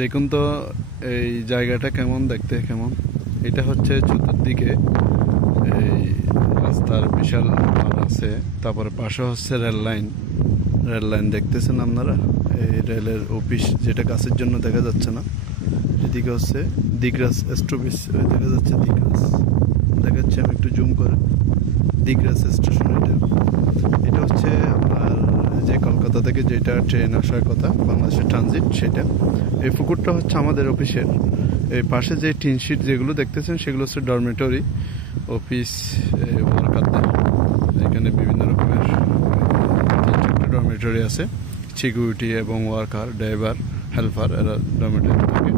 দেখুন তো এই জায়গাটা কেমন, দেখতে কেমন। এটা হচ্ছে চতুর্দিকে এই রাস্তার বিশাল মাঠ আছে, তারপরে পাশে হচ্ছে রেল লাইন দেখতেছেন আপনারা। এই রেলের অফিস যেটা গাছের জন্য দেখা যাচ্ছে না, এদিকে হচ্ছে দিগরাজ স্টপেজ দেখা যাচ্ছে। দেখাচ্ছে আমি একটু জুম করে। দিগরাজ স্টেশন এটা হচ্ছে আপনার যে কলকাতা থেকে যেটা ট্রেন আসার কথা বাংলাদেশের ট্রানজিট, সেটা। এই পুকুরটা হচ্ছে আমাদের অফিসের। এই পাশে যে টিন শিট যেগুলো দেখতেছেন সেগুলো হচ্ছে ডরমেটরি অফিস ওয়ার্কারদের। এখানে বিভিন্ন রকমের 3-4টা ডরমেটরি আছে। সিকিউরিটি এবং ওয়ার্কার, ড্রাইভার, হেল্পার, এরা ডরমেটরি থাকে।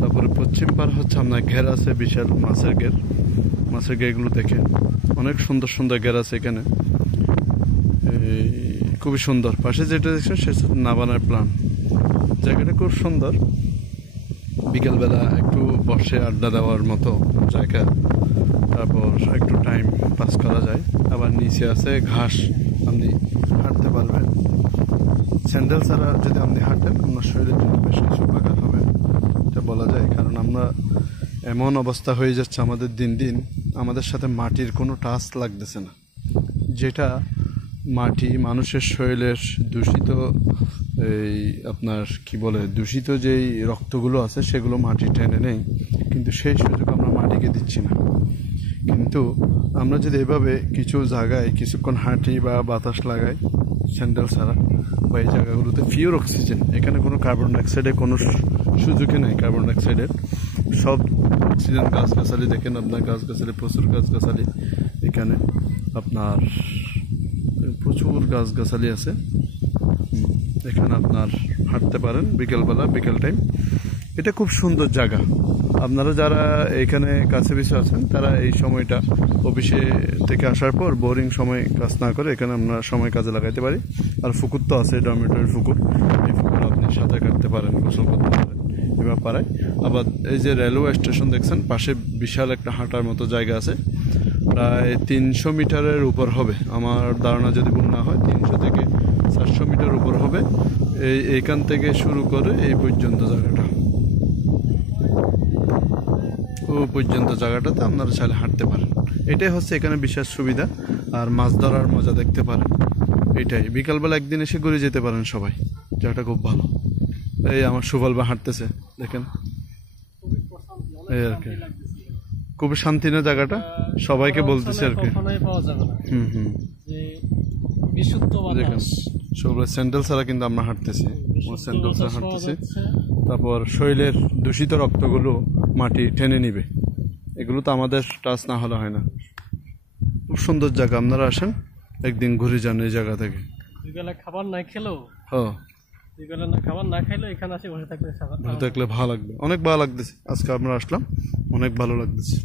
তারপরে পশ্চিম পার হচ্ছে আপনার ঘের আছে, বিশাল মাছের ঘেরগুলো দেখে অনেক সুন্দর সুন্দর ঘের আছে এখানে, খুবই সুন্দর। পাশে যেটা দেখছেন সেটা নাবানার প্ল্যান। জায়গাটা খুব সুন্দর, বিকেলবেলা একটু বসে আড্ডা দেওয়ার মতো জায়গা। তারপর একটু টাইম পাস করা যায়। আবার নিচে আছে ঘাস, আপনি হাঁটতে পারবেন। স্যান্ডেল ছাড়া যদি আপনি হাঁটেন আপনার শরীরের জন্য বেশ কিছু উপকার হবে, এটা বলা যায়। কারণ আমরা এমন অবস্থা হয়ে যাচ্ছে আমাদের দিন দিন, আমাদের সাথে মাটির কোনো টাচ লাগতেছে না। যেটা মাটি মানুষের শরীরের দূষিত, এই আপনার কি বলে, দূষিত যেই রক্তগুলো আছে সেগুলো মাটি টেনে নেই, কিন্তু সেই সুযোগ আমরা মাটিকে দিচ্ছি না। কিন্তু আমরা যদি এভাবে কিছু জায়গায় কিছুক্ষণ হাঁটি বা বাতাস লাগাই স্যান্ডেল ছাড়া, বা এই জায়গাগুলোতে পিওর অক্সিজেন, এখানে কোনো কার্বন ডাইঅক্সাইডের কোনো সুযোগই নেই। কার্বন ডাইঅক্সাইডের সব অক্সিজেন গাছগাছালি দেখেন আপনার, গাছগাছালি প্রচুর গাছগাছালি এখানে আপনার, প্রচুর গাছগাছালি আছে এখানে। আপনার হাঁটতে পারেন বিকেলবেলা, বিকেল টাইম। এটা খুব সুন্দর জায়গা। আপনারা যারা এখানে কাছে পিছু আছেন তারা এই সময়টা অফিসে থেকে আসার পর বোরিং সময় কাজ না করে এখানে আমরা সময় কাজে লাগাইতে পারি। আর পুকুর তো আছে, ডরমেটরির পুকুর। এই পুকুর আপনি সাঁতার কাটতে পারেন, গোসল করতে পারেন এবার পাড়ায়। আবার এই যে রেলওয়ে স্টেশন দেখছেন, পাশে বিশাল একটা হাঁটার মতো জায়গা আছে, প্রায় 300 মিটারের উপর হবে আমার ধারণা, যদি ভুল না হয় 300 থেকে 400 মিটার উপর হবে। এইখান থেকে শুরু করে এই পর্যন্ত জায়গাটা, ও পর্যন্ত জায়গাটাতে আপনারা চাইলে হাঁটতে পারেন। এটাই হচ্ছে এখানে বিশেষ সুবিধা। আর মাছ ধরার মজা দেখতে পারেন, এটাই। বিকালবেলা একদিন এসে ঘুরে যেতে পারেন সবাই, জায়গাটা খুব ভালো। এই আমার সুফল বা হাঁটতেছে দেখেন, এই আর কি খুবই শান্তি না জায়গাটা, সবাইকে বলতেছে আর কি। দেখেন সবাই স্যান্ডেল ছাড়া কিন্তু আমরা হাঁটতেছি, স্যান্ডেল ছাড়া হাঁটতেছি। তারপর শরীরের দূষিত রক্তগুলো মাটি টেনে নিবে, এগুলো তো আমাদের টাচ না হলে হয় না। খুব সুন্দর জায়গা, আপনারা আসেন একদিন ঘুরে যান এই জায়গা থেকে। খাবার না খেলেও, খাবার না খাইলেও এখানে আসে বসে থাকলে ভালো লাগবে, অনেক ভালো লাগতেছে। আজকে আমরা আসলাম, অনেক ভালো লাগতেছে।